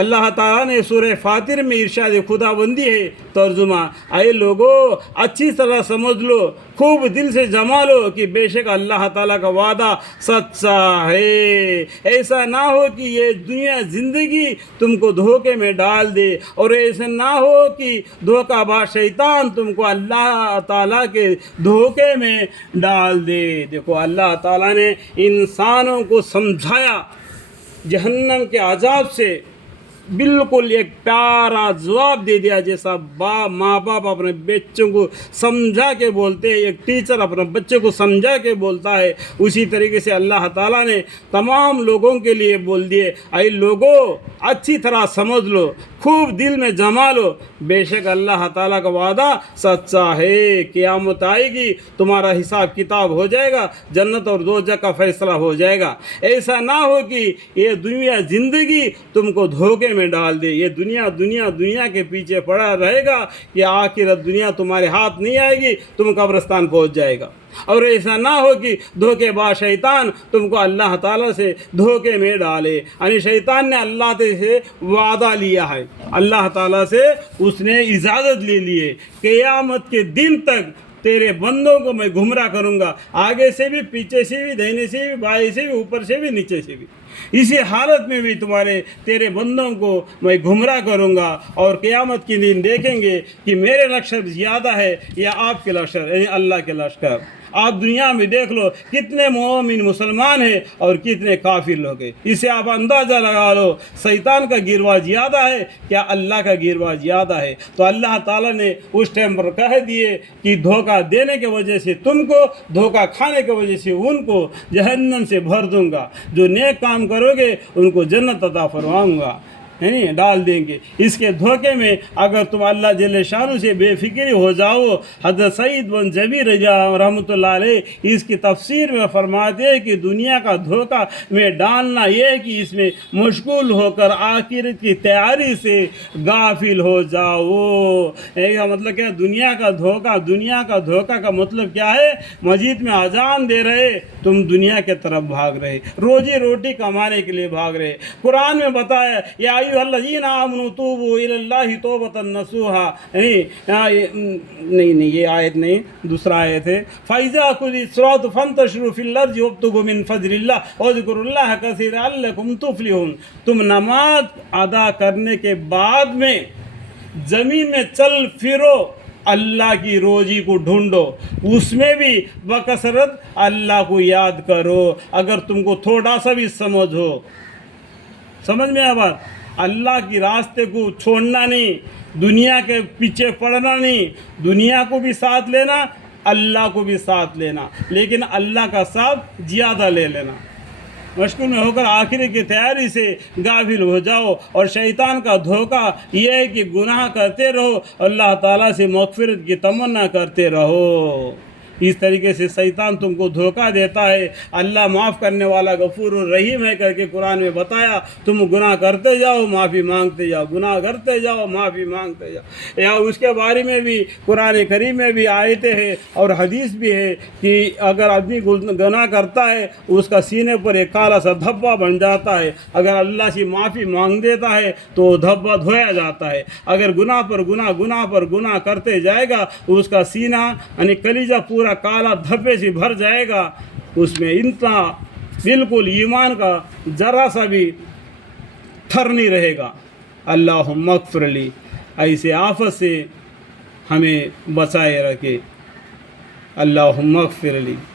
اللہ تعالیٰ نے سورہ فاطر میں ارشاد خداوندی ہے ترجمہ، اے لوگو اچھی طرح سمجھ لو، خوب دل سے جما لو کہ بے شک اللہ تعالیٰ کا وعدہ سچا ہے۔ ایسا نہ ہو کہ یہ دنیا زندگی تم کو دھوکے میں ڈال دے، اور ایسا نہ ہو کہ دھوکہ باز شیطان تم کو اللہ تعالیٰ کے دھوکے میں ڈال دے۔ دیکھو اللہ تعالیٰ نے انسانوں کو سمجھایا جہنم کے عذاب سے، بالکل ایک پیارا جواب دے دیا، جیسا ماں باپ اپنے بچوں کو سمجھا کے بولتے ہیں، ایک ٹیچر اپنے بچے کو سمجھا کے بولتا ہے، اسی طریقے سے اللہ تعالیٰ نے تمام لوگوں کے لیے بول دیے، اے لوگو اچھی طرح سمجھ لو، خوب دل میں جما لو، بے شک اللہ تعالیٰ کا وعدہ سچا ہے، قیامت آئے گی، تمہارا حساب کتاب ہو جائے گا، جنت اور دوزخ کا فیصلہ ہو جائے گا۔ ایسا نہ ہو کہ یہ دنیا زندگی تم کو دھوکے میں ڈال دے، یہ دنیا کے پیچھے پڑا رہے گا کہ آخرت دنیا تمہارے ہاتھ نہیں آئے گی، تم قبرستان پہنچ جائے گا۔ اور ایسا نہ ہو کہ دھوکے باز شیطان تم کو اللہ تعالیٰ سے دھوکے میں ڈالے، یعنی شیطان نے اللہ سے وعدہ لیا ہے، اللہ تعالیٰ سے اس نے اجازت لے لی ہے، قیامت کے دن تک تیرے بندوں کو میں گمراہ کروں گا، آگے سے بھی، پیچھے سے بھی، دہنے سے بھی، بائیں سے بھی، اوپر سے بھی، نیچے سے بھی، اسی حالت میں بھی تیرے بندوں کو میں گمراہ کروں گا، اور قیامت کے دن دیکھیں گے کہ میرے لشکر زیادہ ہے یا آپ کے لشکر، یعنی اللہ کے لشکر۔ آپ دنیا میں دیکھ لو کتنے مومن مسلمان ہیں اور کتنے کافر لوگ ہیں، اسے آپ اندازہ لگا لو، شیطان کا گروہ زیادہ ہے کیا اللہ کا گروہ زیادہ ہے؟ تو اللہ تعالیٰ نے اس ٹائم پر کہہ دیے کہ دھوکہ دینے کی وجہ سے تم کو، دھوکہ کھانے کی وجہ سے ان کو جہنم سے بھر دوں گا، جو نیک کام کرو گے ان کو جنت عطا فرماؤں گا، یعنی ڈال دیں گے۔ اس کے دھوکے میں اگر تم اللہ جل شانہ سے بے فکری ہو جاؤ، حضرت سعید بن جبیر رحمۃ اللہ علیہ اس کی تفسیر میں فرماتے ہیں کہ دنیا کا دھوکہ میں ڈالنا یہ ہے کہ اس میں مشغول ہو کر آخرت کی تیاری سے غافل ہو جاؤ۔ ایک مطلب کیا دنیا کا دھوکہ کا مطلب کیا ہے؟ مسجد میں اذان دے رہے تم دنیا کے طرف بھاگ رہے، روزی روٹی کمانے کے لیے بھاگ رہے۔ قرآن میں بتایا یا ایھا الذین آمنوا توبوا الی اللہ توبۃ نصوحا، نہیں یہ آیت نہیں، دوسرا آیت ہے، فَإِذَا قُضِیَتِ الصَّلَاةُ فَانتَشِرُوا فِی الْأَرْضِ وَابْتَغُوا مِن فَضْلِ اللَّہِ وَاذْکُرُوا اللَّهَ کَثِیرًا لَعَلَّکُمْ تُفْلِحُونَ۔ تم نماز ادا کرنے کے بعد میں زمین میں چل پھرو، اللہ کی روزی کو ڈھونڈو، اس میں بھی بکثرت اللہ کو یاد کرو۔ اگر تم کو تھوڑا سا بھی سمجھ میں آ بات، اللہ کی راستے کو چھوڑنا نہیں، دنیا کے پیچھے پڑنا نہیں، دنیا کو بھی ساتھ لینا، اللہ کو بھی ساتھ لینا، لیکن اللہ کا ساتھ زیادہ لے لینا۔ مشغول میں ہو کر آخرت کی تیاری سے غافل ہو جاؤ، اور شیطان کا دھوکہ یہ ہے کہ گناہ کرتے رہو، اللہ تعالیٰ سے مغفرت کی تمنا کرتے رہو۔ اس طریقے سے شیطان تم کو دھوکہ دیتا ہے۔ اللہ معاف کرنے والا غفور الرحیم ہے کر کے قرآن میں بتایا، تم گناہ کرتے جاؤ معافی مانگتے جاؤ، گناہ کرتے جاؤ معافی مانگتے جاؤ۔ یا اس کے بارے میں بھی قرآن کریم میں بھی آیتیں ہیں اور حدیث بھی ہے کہ اگر آدمی گناہ کرتا ہے اس کا سینے پر ایک کالا سا دھبا بن جاتا ہے، اگر اللہ سے معافی مانگ دیتا ہے تو وہ دھبا دھویا جاتا ہے۔ اگر گناہ پر گناہ کرتے جائے گا اس کا سینہ یعنی کلیجہ پورا کالا دھبے سے بھر جائے گا، اس میں اتنا بالکل ایمان کا ذرا سا بھی تھر نہیں رہے گا۔ اللہم اغفر لی، ایسے آفت سے ہمیں بچائے رکھے۔ اللہم اغفر لی۔